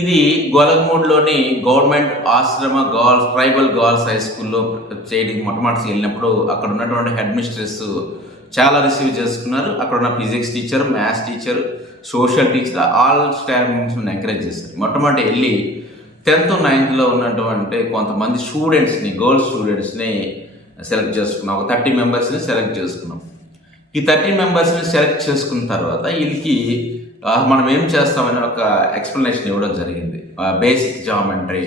ఇది గోలగమూడిలోని గవర్నమెంట్ ఆశ్రమ girls tribal girls high స్కూల్లో చేయడానికి మొట్టమొదటి వెళ్ళినప్పుడు అక్కడ ఉన్నటువంటి హెడ్ మిస్ట్రెస్ చాలా రిసీవ్ చేసుకున్నారు. అక్కడ ఉన్న physics teacher, maths teacher, social teacher all staff మెంబర్స్ని ఎంకరేజ్ చేశారు. మొట్టమొదటి వెళ్ళి 10th 9th ఉన్నటువంటి కొంతమంది స్టూడెంట్స్ని, గర్ల్స్ స్టూడెంట్స్ని సెలెక్ట్ చేసుకున్నాం. ఒక 30 మెంబర్స్ని సెలెక్ట్ చేసుకున్నాం. ఈ 30 మెంబర్స్ని సెలెక్ట్ చేసుకున్న తర్వాత వీళ్ళకి మనం ఏం చేస్తామని ఒక ఎక్స్ప్లెనేషన్ ఇవ్వడం జరిగింది. బేసిక్ జామెట్రీ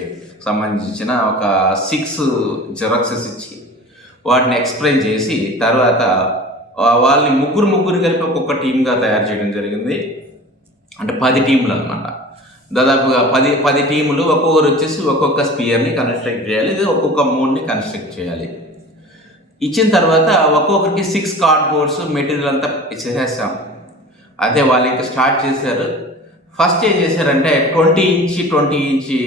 సంబంధించిన ఒక 6 జెరాక్సెస్ ఇచ్చి వాటిని ఎక్స్ప్లెయిన్ చేసి తర్వాత వాళ్ళని ముగ్గురు కలిపి ఒక్కొక్క టీమ్గా తయారు చేయడం జరిగింది. అంటే 10 టీములు అనమాట. దాదాపుగా 10 టీములు ఒక్కొక్కరు వచ్చేసి ఒక్కొక్క స్పియర్ని కన్స్ట్రక్ట్ చేయాలి, ఇది ఒక్కొక్క మూడ్ని కన్స్ట్రక్ట్ చేయాలి. ఇచ్చిన తర్వాత ఒక్కొక్కరికి 6 కార్డ్బోర్డ్స్ మెటీరియల్ అంతా చేసేస్తాం. అదే వాళ్ళు ఇంకా స్టార్ట్ చేశారు. ఫస్ట్ ఏం చేశారంటే 20 ఇంచి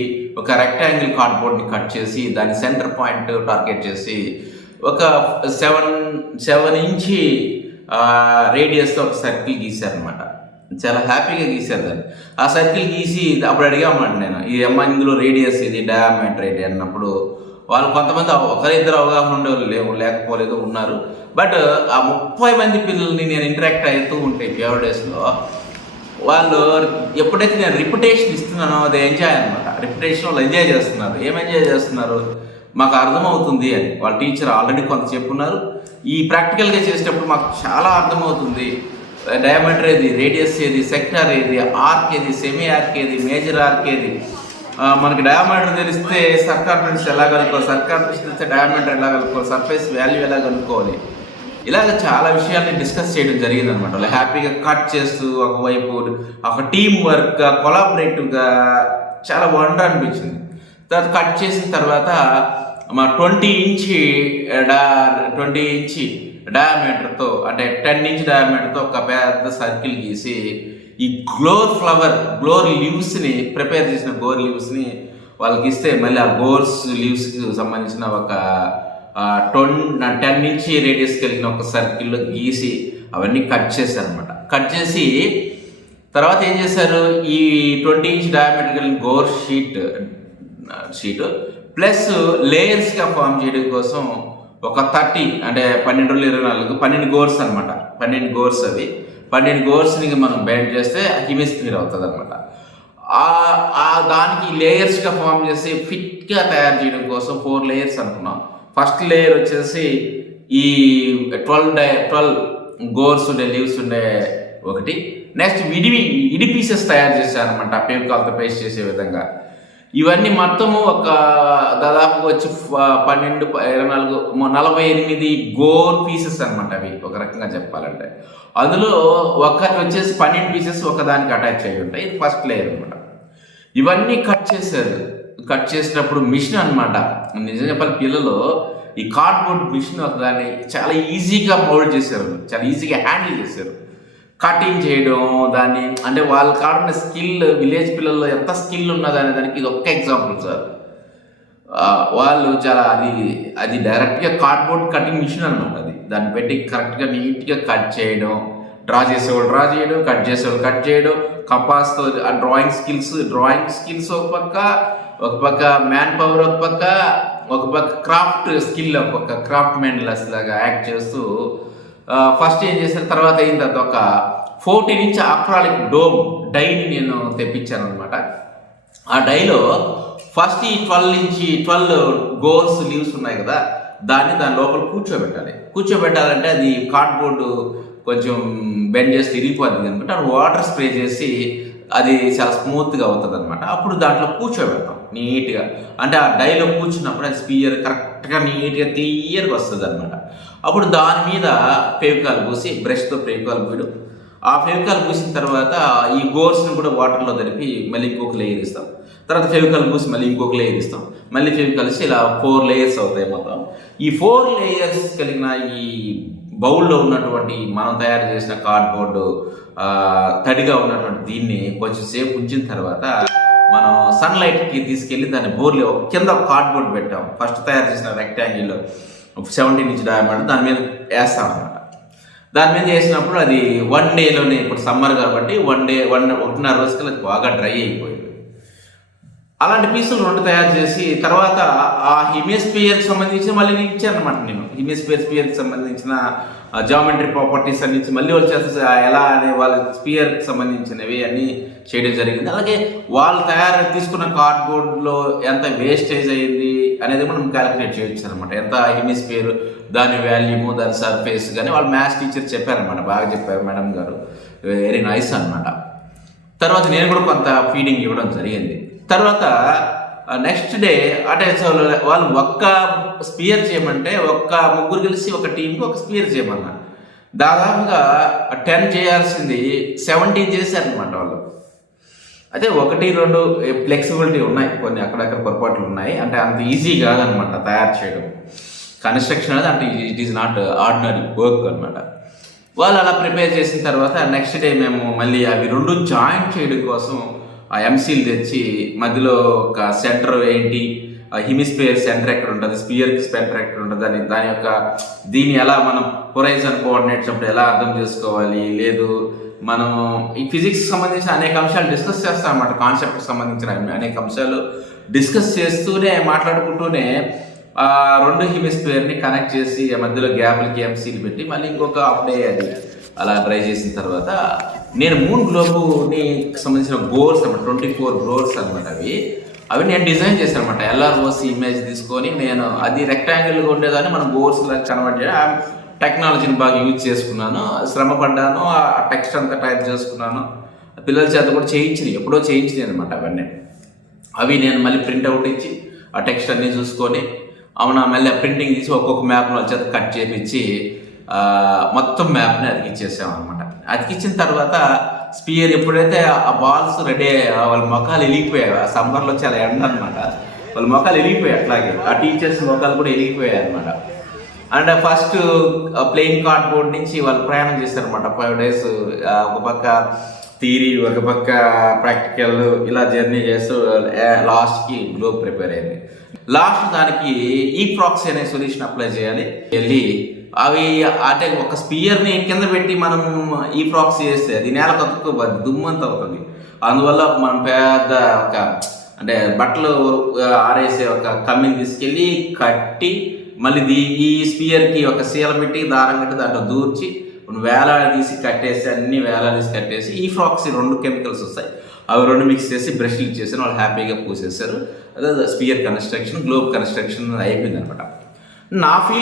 ఒక రెక్టాంగిల్ కార్డ్బోర్డ్ని కట్ చేసి దాని సెంటర్ పాయింట్ టార్గెట్ చేసి ఒక 7 ఇంచి రేడియస్తో ఒక సర్కిల్ గీశారనమాట. చాలా హ్యాపీగా గీశారు దాన్ని. ఆ సర్కిల్ గీసి అప్పుడు అడిగామండి నేను, ఈ ఇందులో రేడియస్ ఇది, డయామీటర్ ఇది అన్నప్పుడు వాళ్ళు కొంతమంది ఒకరిద్దరు అవగాహన ఉండేవాళ్ళు లేకపోలేదు, ఉన్నారు. బట్ ఆ 30 మంది పిల్లల్ని నేను ఇంటరాక్ట్ అవుతూ ఉంటే ఫేవర్ డేస్లో వాళ్ళు ఎప్పుడైతే నేను రిపిటేషన్ ఇస్తున్నానో అది ఎంజాయ్ అనమాట. రిపిటేషన్ వాళ్ళు ఎంజాయ్ చేస్తున్నారు. ఏం ఎంజాయ్ చేస్తున్నారు, మాకు అర్థమవుతుంది అని వాళ్ళ టీచర్ ఆల్రెడీ కొంత చెప్పున్నారు. ఈ ప్రాక్టికల్గా చేసేటప్పుడు మాకు చాలా అర్థమవుతుంది. డయామీటర్ ఏది, రేడియస్ ఏది, సెక్టార్ ఏది, ఆర్క్ ఏది, సెమీ ఆర్క్ ఏది, మేజర్ ఆర్క్ ఏది. మనకి డయామీటర్ తెలిస్తే సర్కంఫరెన్స్ ఎలా కనుక్కోవాలి, సర్కంఫరెన్స్ తెలిస్తే డయామీటర్ ఎలా కనుక్కోవాలి, సర్ఫేస్ వాల్యూ ఎలా కనుక్కోవాలి, ఇలాగ చాలా విషయాల్ని డిస్కస్ చేయడం జరిగిందనమాట. వాళ్ళు హ్యాపీగా కట్ చేస్తూ ఒకవైపు ఒక టీం వర్క్గా కొలాబరేటివ్గా చాలా వండర్ అనిపించింది. తర్వాత కట్ చేసిన తర్వాత మా 20 ఇంచి డయామీటర్తో అంటే 10 ఇంచ్ డయామీటర్తో ఒక పెద్ద సర్కిల్ గీసి ఈ గ్లోర్ లీవ్స్ని ప్రిపేర్ చేసిన గోర్ లీవ్స్ని వాళ్ళకి ఇస్తే మళ్ళీ ఆ గోర్స్ లీవ్స్కి సంబంధించిన ఒక 10 ఇంచి రేడియస్ కలిగిన ఒక సర్కిల్లో గీసి అవన్నీ కట్ చేశారు అనమాట. కట్ చేసి తర్వాత ఏం చేశారు, ఈ 20 ఇంచ్ డయామీటర్ కలిగిన గోర్ షీట్ ప్లస్ లేయర్స్గా ఫామ్ చేయడం కోసం ఒక 30 అంటే 12 24 12 గోర్స్ అనమాట. 12 గోర్స్ అవి 12 గోర్స్ని మనం బెండ్ చేస్తే హిమిస్ఫియర్ అవుతుంది అనమాట. దానికి లేయర్స్గా ఫామ్ చేసి ఫిట్గా తయారు చేయడం కోసం 4 లేయర్స్ అనుకున్నాం. ఫస్ట్ లేయర్ వచ్చేసి ఈ 12 గోర్స్ ఉండే లీవ్స్ ఉండే ఒకటి. నెక్స్ట్ విడి పీసెస్ తయారు చేశారనమాట, పేపర్తో పేస్ట్ చేసే విధంగా. ఇవన్నీ మొత్తము ఒక దాదాపు వచ్చి 12 24 48 గోర్ పీసెస్ అనమాట. అవి ఒక రకంగా చెప్పాలంటే అందులో ఒకటి వచ్చేసి 12 పీసెస్ ఒకదానికి అటాచ్ అయ్యి ఉంటాయి. ఇది ఫస్ట్ లేయర్ అనమాట. ఇవన్నీ కట్ చేశారు. కట్ చేసినప్పుడు మిషన్ అనమాట. నిజం చెప్పాలి, పిల్లలు ఈ కార్డ్బోర్డ్ మిషన్ ఒకదాన్ని చాలా ఈజీగా మోల్డ్ చేశారు, చాలా ఈజీగా హ్యాండిల్ చేశారు. కటింగ్ చేయడం దాన్ని అంటే వాళ్ళ కాడున్న స్కిల్, విలేజ్ పిల్లల్లో ఎంత స్కిల్ ఉన్నదనే దానికి ఇది ఒక్క ఎగ్జాంపుల్ సార్. వాళ్ళు చాలా అది డైరెక్ట్గా కార్డ్బోర్డ్ కటింగ్ మిషన్ అనమాట. అది దాన్ని పెట్టి కరెక్ట్గా నీట్గా కట్ చేయడం, డ్రా చేసేవాళ్ళు డ్రా చేయడం, కట్ చేసేవాళ్ళు కట్ చేయడం, కంపాస్తో ఆ డ్రాయింగ్ స్కిల్స్ ఒక పక్క మ్యాన్ పవర్ ఒక పక్క క్రాఫ్ట్ స్కిల్ ఒక పక్క క్రాఫ్ట్ మ్యాన్ లాగా యాక్ట్ చేస్తూ ఫస్ట్ ఏం చేశారు. తర్వాత అయిన తర్వాత ఒక 14 ఇంచ్ అక్రాలిక్ డోమ్ డైని నేను తెప్పించాను అనమాట. ఆ డైలో ఫస్ట్ ఈ 12 గోర్స్ లీవ్స్ ఉన్నాయి కదా, దాని లోపల కూర్చోబెట్టాలంటే అది కార్డ్బోర్డు కొంచెం బెండ్ చేసి తిరిగిపోతుంది అనమాట. అది వాటర్ స్ప్రే చేసి అది చాలా స్మూత్గా అవుతుంది అనమాట. అప్పుడు దాంట్లో కూర్చోబెడతాం నీట్గా. అంటే ఆ డైలో కూర్చున్నప్పుడు అది స్పియర్ కరెక్ట్గా నీట్గా క్లియర్గా వస్తుంది అనమాట. అప్పుడు దాని మీద ఫెవికాల్ పూసి బ్రష్తో ఫెవికాల్ పూయడం. ఆ ఫెవికాల్ పూసిన తర్వాత ఈ గోర్స్ని కూడా వాటర్లో తడిపి మళ్ళీ ఇంకొక లేయర్ ఇస్తాం. తర్వాత ఫెవికాల్ పూసి మళ్ళీ ఇంకొక లేయర్ ఇస్తాం. మళ్ళీ ఫెవికాల్ ఇస్తే ఇలా 4 లేయర్స్ అవుతాయి మొత్తం. ఈ 4 లేయర్స్ కలిగిన ఈ బౌల్లో ఉన్నటువంటి మనం తయారు చేసిన కార్డ్బోర్డు తడిగా ఉన్నటువంటి దీన్ని కొంచెం సేపు ఉంచిన తర్వాత మనం సన్లైట్కి తీసుకెళ్ళి దాన్ని బోర్లో కింద కార్డ్బోర్డ్ పెట్టాం. ఫస్ట్ తయారు చేసిన రెక్టాంగిల్ 17 ఇంచ్ డయామీటర్ దాని మీద వేస్తాం అనమాట. దాని మీద వేసినప్పుడు అది 1 డేలోనే, ఇప్పుడు సమ్మర్ కాబట్టి 1.5 రోజుకి అది బాగా డ్రై అయిపోయింది. అలాంటి పీసులు 2 తయారు చేసి తర్వాత ఆ హిమిస్పియర్కి సంబంధించి మళ్ళీ నేను ఇచ్చానమాట. నేను స్పియర్కి సంబంధించిన జామెట్రీ ప్రాపర్టీస్ అన్ని మళ్ళీ వాళ్ళు చేస్తే ఎలా అనే వాళ్ళ స్పియర్కి సంబంధించినవి అన్నీ చేయడం జరిగింది. అలాగే వాళ్ళు తీసుకున్న కార్డ్బోర్డ్లో ఎంత వేస్టేజ్ అయ్యింది అనేది మనం క్యాలిక్యులేట్ చేయొచ్చు అనమాట. ఎంత హిమిస్పియర్, దాని వాల్యూము, దాని సర్ఫేస్ కానీ వాళ్ళు మ్యాథ్స్ టీచర్ చెప్పారనమాట. బాగా చెప్పారు మేడం గారు, వెరీ నైస్ అనమాట. తర్వాత నేను కూడా కొంత ఫీడింగ్ ఇవ్వడం జరిగింది. తర్వాత నెక్స్ట్ డే అంటే వాళ్ళు ఒక్క స్పియర్ చేయమంటే ముగ్గురు కలిసి ఒక టీంకి ఒక స్పియర్ చేయమన్నా. దాదాపుగా 10 చేయాల్సింది 17 చేశారనమాట వాళ్ళు. అయితే 1-2 ఫ్లెక్సిబిలిటీ ఉన్నాయి, కొన్ని అక్కడక్కడ పొరపాట్లు ఉన్నాయి. అంటే అంత ఈజీ కాదనమాట తయారు చేయడం. కన్స్ట్రక్షన్ అనేది అంటే it is not ordinary work అనమాట. వాళ్ళు అలా ప్రిపేర్ చేసిన తర్వాత నెక్స్ట్ డే మేము మళ్ళీ అవి 2 జాయింట్ చేయడం కోసం ఆ ఎంసీలు తెచ్చి మధ్యలో ఒక సెంటర్ ఏంటి, హిమిస్పియర్ సెంటర్ ఎక్కడ ఉంటుంది, స్పియర్కి సెంటర్ ఎక్కడ ఉంటుంది, దాని యొక్క దీన్ని ఎలా మనం హొరైజన్ కోఆర్డినేట్స్ అప్పుడు ఎలా అర్థం చేసుకోవాలి, లేదు మనం ఈ ఫిజిక్స్కి సంబంధించిన అనేక అంశాలు డిస్కస్ చేస్తాం అన్నమాట. కాన్సెప్ట్కి సంబంధించిన అనేక అంశాలు డిస్కస్ చేస్తూనే మాట్లాడుకుంటూనే 2 హిమిస్పియర్ని కనెక్ట్ చేసి మధ్యలో గ్యాప్లకి ఎంసీలు పెట్టి మళ్ళీ ఇంకొక హాఫ్ డే అది అలా ట్రై చేసిన తర్వాత నేను మూన్ గ్లోబుని సంబంధించిన గోల్స్ అనమాట, 24 గోల్స్ అనమాట. అవి నేను డిజైన్ చేశాను అనమాట. ఎల్ఆర్ఓసి ఇమేజ్ తీసుకొని నేను అది రెక్టాంగిల్గా ఉండేదాన్ని మనం గోల్స్ కన్వర్ట్ చేయడం టెక్నాలజీని బాగా యూజ్ చేసుకున్నాను, శ్రమ పడ్డాను, ఆ టెక్స్ట్ అంతా టైప్ చేసుకున్నాను. పిల్లల చేత కూడా చేయించినాయి, ఎప్పుడో చేయించినాయి అనమాట అవన్నీ. అవి నేను మళ్ళీ ప్రింట్అవుట్ ఇచ్చి ఆ టెక్స్ట్ అన్నీ చూసుకొని మళ్ళీ ఆ ప్రింటింగ్ తీసి ఒక్కొక్క మ్యాప్ను వాళ్ళ చేత కట్ చేపించి మొత్తం మ్యాప్ని అతికిచ్చేసామన్నమాట. అతికిచ్చిన తర్వాత స్పియర్ ఎప్పుడైతే ఆ బాల్స్ రెడీ వాళ్ళ మొఖాలు వెలిగిపోయాయి, ఆ సమ్మర్లో చాలా ఎండ అనమాట, వాళ్ళ మొఖాలు వెలిగిపోయాయి. అట్లాగే ఆ టీచర్స్ మొఖాలు కూడా వెలిగిపోయాయి అనమాట. అండ్ ఫస్ట్ ప్లెయిన్ కార్డ్బోర్డ్ నుంచి వాళ్ళు ప్రయాణం చేశారనమాట 5 days. ఒక పక్క థియరీ, ఒక పక్క ప్రాక్టికల్, ఇలా జర్నీ చేస్తూ లాస్ట్కి గ్లోబ్ ప్రిపేర్ అయింది. లాస్ట్ దానికి ఈ ప్రాక్సీ అనే సొల్యూషన్ అప్లై చేయాలి. వెళ్ళి అవి అంటే ఒక స్పియర్ని కింద పెట్టి మనం ఈ ప్రాక్సీ చేస్తే అది నేల కతుక్కోబద్ది, దుమ్మంత అవుతుంది. అందువల్ల మనం పెద్ద ఒక అంటే బట్టలు ఆరేసే ఒక కమ్మిని తీసుకెళ్ళి కట్టి మళ్ళీ ఈ స్పియర్కి ఒక సీల పెట్టి దారం పెట్టి దాంట్లో దూర్చి వేలాడదీసి కట్టేసి అన్ని వేలాడదీసి కట్టేసి ఈ ఫ్రాక్సీ 2 కెమికల్స్ వస్తాయి, అవి 2 మిక్స్ చేసి బ్రష్లు ఇచ్చేసి వాళ్ళు హ్యాపీగా పూసేస్తారు. అదే స్పియర్ కన్స్ట్రక్షన్, గ్లోబ్ కన్స్ట్రక్షన్ అయిపోయింది అనమాట. నా ఫీల్